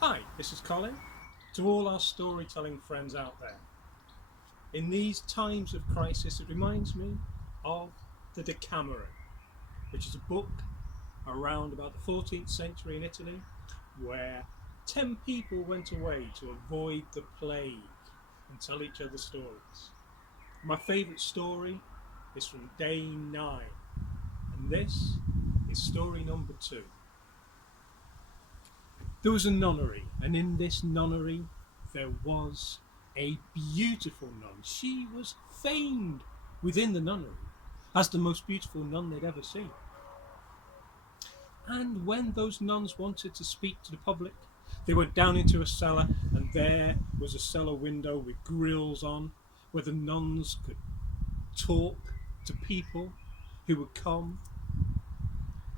Hi, this is Colin. To all our storytelling friends out there, in these times of crisis, it reminds me of the Decameron, which is a book around about the 14th century in Italy, where 10 people went away to avoid the plague and tell each other stories. My favourite story is from day 9, and this is story number 2. There was a nunnery, and in this nunnery there was a beautiful nun. She was famed within the nunnery as the most beautiful nun they'd ever seen. And when those nuns wanted to speak to the public, they went down into a cellar, and there was a cellar window with grills on, where the nuns could talk to people who would come.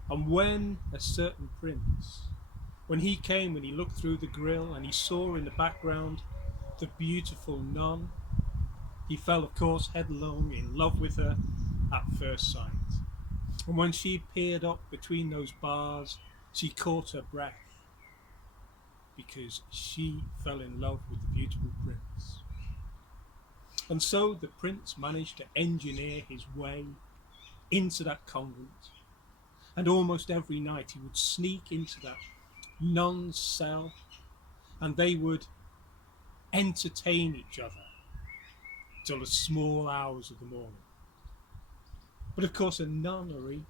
And when a certain prince, when he came and he looked through the grill and he saw in the background the beautiful nun, he fell, of course, headlong in love with her at first sight. And when she peered up between those bars, she caught her breath because she fell in love with the beautiful prince. And so the prince managed to engineer his way into that convent. And almost every night he would sneak into that nun's cell, and they would entertain each other till the small hours of the morning. But of course, a nunnery,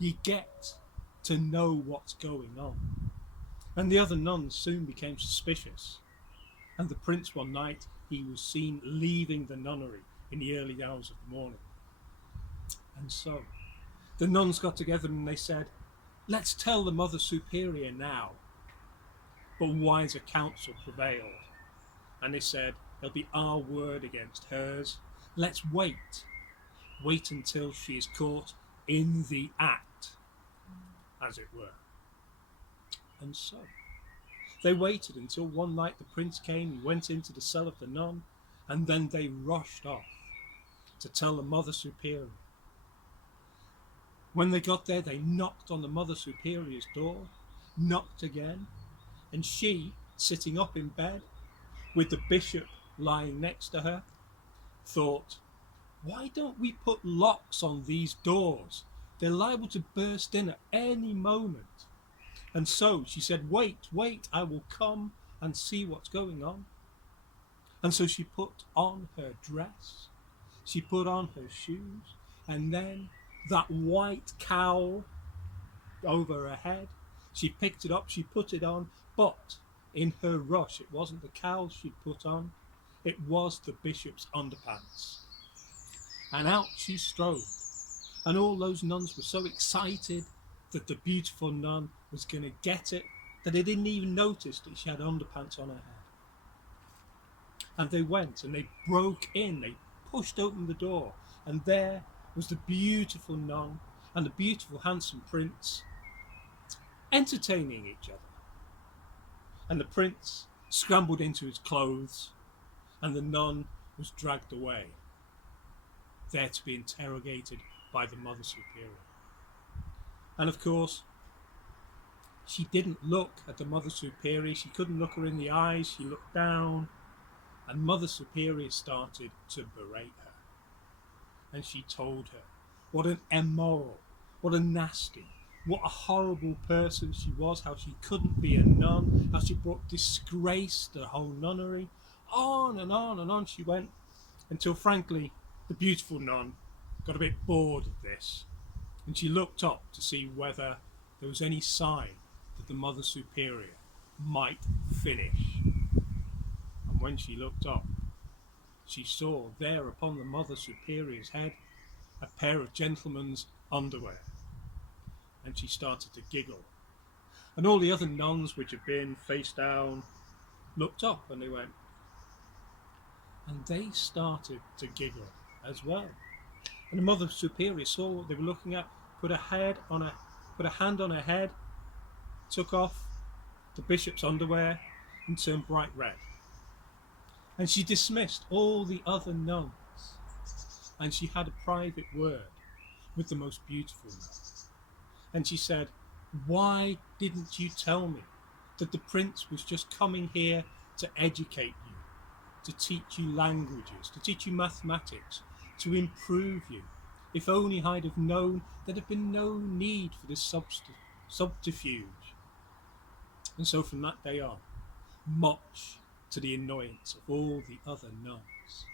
you get to know what's going on. And the other nuns soon became suspicious. And the prince, one night, he was seen leaving the nunnery in the early hours of the morning. And so the nuns got together and they said, "Let's tell the Mother Superior now." But wiser counsel prevailed. And they said, "It'll be our word against hers. Let's wait. Wait until she is caught in the act, as it were." And so they waited until one night the prince came, he went into the cell of the nun, and then they rushed off to tell the Mother Superior. When they got there, they knocked on the Mother Superior's door, knocked again, and she, sitting up in bed, with the bishop lying next to her, thought, "Why don't we put locks on these doors? They're liable to burst in at any moment." And so she said, "Wait, wait, I will come and see what's going on." And so she put on her dress, she put on her shoes, and then that white cowl over her head, she picked it up, she put it on, but in her rush, it wasn't the cowl she'd put on, it was the bishop's underpants. And out she strode. And all those nuns were so excited that the beautiful nun was going to get it that they didn't even notice that she had underpants on her head. And they went and they broke in, they pushed open the door, and there was the beautiful nun and the beautiful handsome prince entertaining each other. And the prince scrambled into his clothes, and the nun was dragged away, there to be interrogated by the Mother Superior. And of course, she didn't look at the Mother Superior, she couldn't look her in the eyes, she looked down, and Mother Superior started to berate her. And she told her what an immoral, what a nasty, what a horrible person she was, how she couldn't be a nun, how she brought disgrace to the whole nunnery. On and on and on she went, until frankly the beautiful nun got a bit bored of this, and she looked up to see whether there was any sign that the Mother Superior might finish. And when she looked up, she saw there upon the Mother Superior's head a pair of gentlemen's underwear, and she started to giggle. And all the other nuns, which had been face down, looked up and they went, and they started to giggle as well. And the Mother Superior saw what they were looking at, put a hand on her head, took off the bishop's underwear, and turned bright red. And she dismissed all the other nuns, and she had a private word with the most beautiful nun. And she said, "Why didn't you tell me that the prince was just coming here to educate you, to teach you languages, to teach you mathematics, to improve you. If only I'd have known there'd have been no need for this subterfuge. And so from that day on, much to the annoyance of all the other nuns,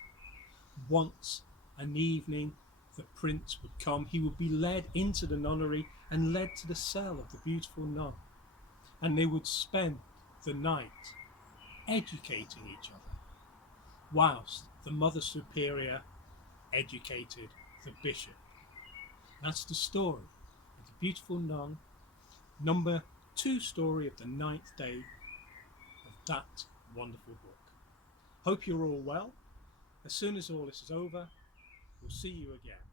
once an evening the prince would come, he would be led into the nunnery and led to the cell of the beautiful nun, and they would spend the night educating each other, whilst the Mother Superior educated the bishop. That's the story of the beautiful nun, number 2 story of the 9th day of that wonderful book. Hope you're all well. As soon as all this is over, we'll see you again.